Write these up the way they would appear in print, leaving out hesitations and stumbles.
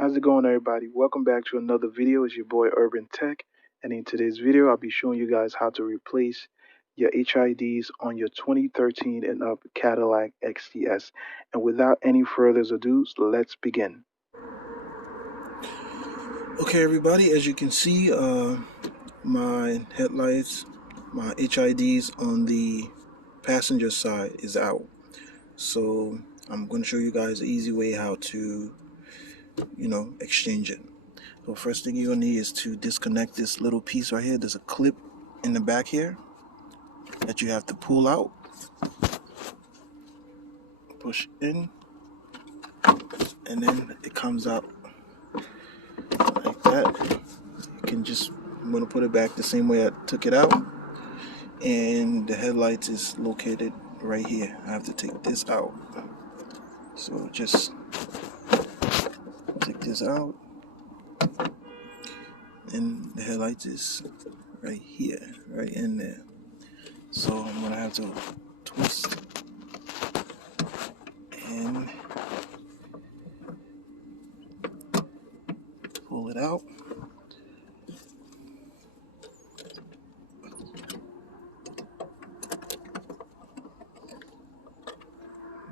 How's it going, everybody? Welcome back to another video. It's your boy Urban Tech, and in today's video I'll be showing you guys how to replace your HIDs on your 2013 and up Cadillac XTS. And without any further ado, let's begin. Okay, everybody, as you can see, my headlights, my HIDs on the passenger side is out. So I'm going to show you guys an easy way how to exchange it. So first thing you'll need is to disconnect this little piece right here. There's a clip in the back here that you have to pull out, push in, and then it comes out like that. You can just, I'm going to put it back the same way I took it out, and the headlights is located right here. I have to take this out, so just take this out, and the headlights is right here, right in there. So I'm gonna have to twist and pull it out.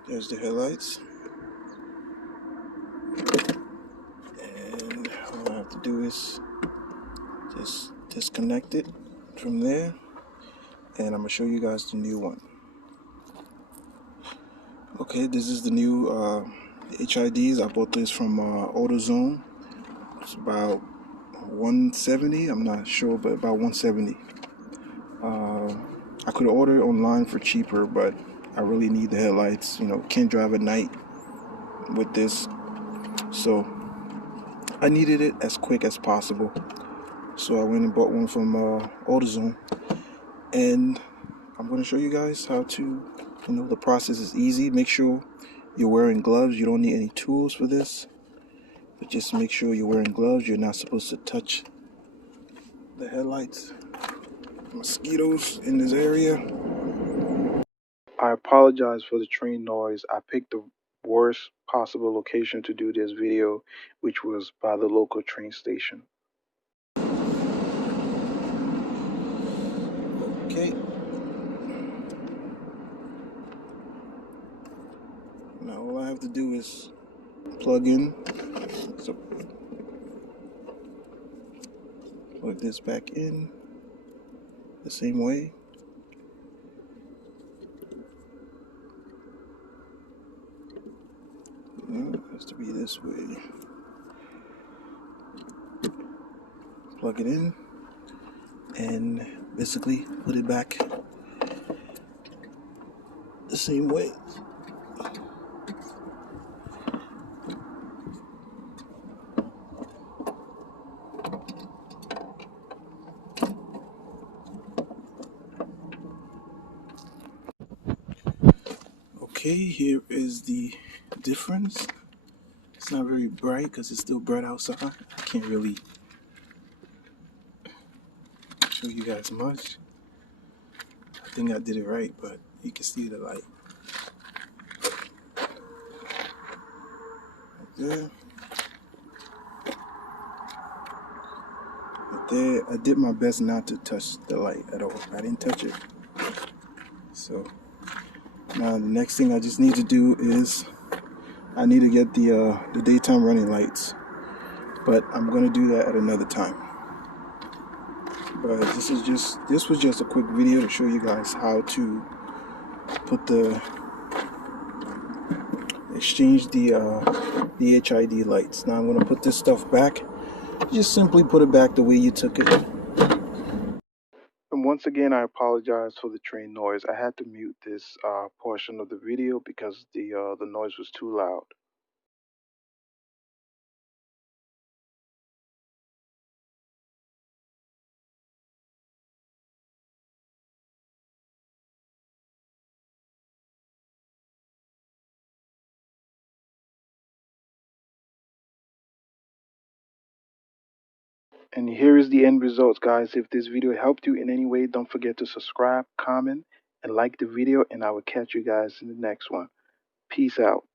There's the headlights, and all I have to do is just disconnect it from there, and I'm gonna show you guys the new one. Okay, this is the new HIDs. I bought this from AutoZone. It's about 170. I'm not sure, but about 170. I could order it online for cheaper, but I really need the headlights. Can't drive at night with this, so I needed it as quick as possible. So I went and bought one from AutoZone, and I'm going to show you guys how to, the process is easy. Make sure you're wearing gloves. You don't need any tools for this, but just make sure you're wearing gloves. You're not supposed to touch the headlights. Mosquitoes in this area. I apologize for the train noise. I picked the worst possible location to do this video, which was by the local train station. Okay. Now all I have to do is plug in. So plug this back in the same way. No, it has to be this way. Plug it in and basically put it back the same way. Okay, here is the difference. It's not very bright because it's still bright outside. I can't really show you guys much. I think I did it right, but you can see the light. Right there. Right there. I did my best not to touch the light at all. I didn't touch it. So now the next thing I just need to do is I need to get the daytime running lights, but I'm gonna do that at another time. But this was just a quick video to show you guys how to put exchange the HID lights. Now I'm gonna put this stuff back. Just simply put it back the way you took it. And once again, I apologize for the train noise. I had to mute this portion of the video because the noise was too loud. And here is the end results, guys. If this video helped you in any way, don't forget to subscribe, comment, and like the video, and I will catch you guys in the next one. Peace out.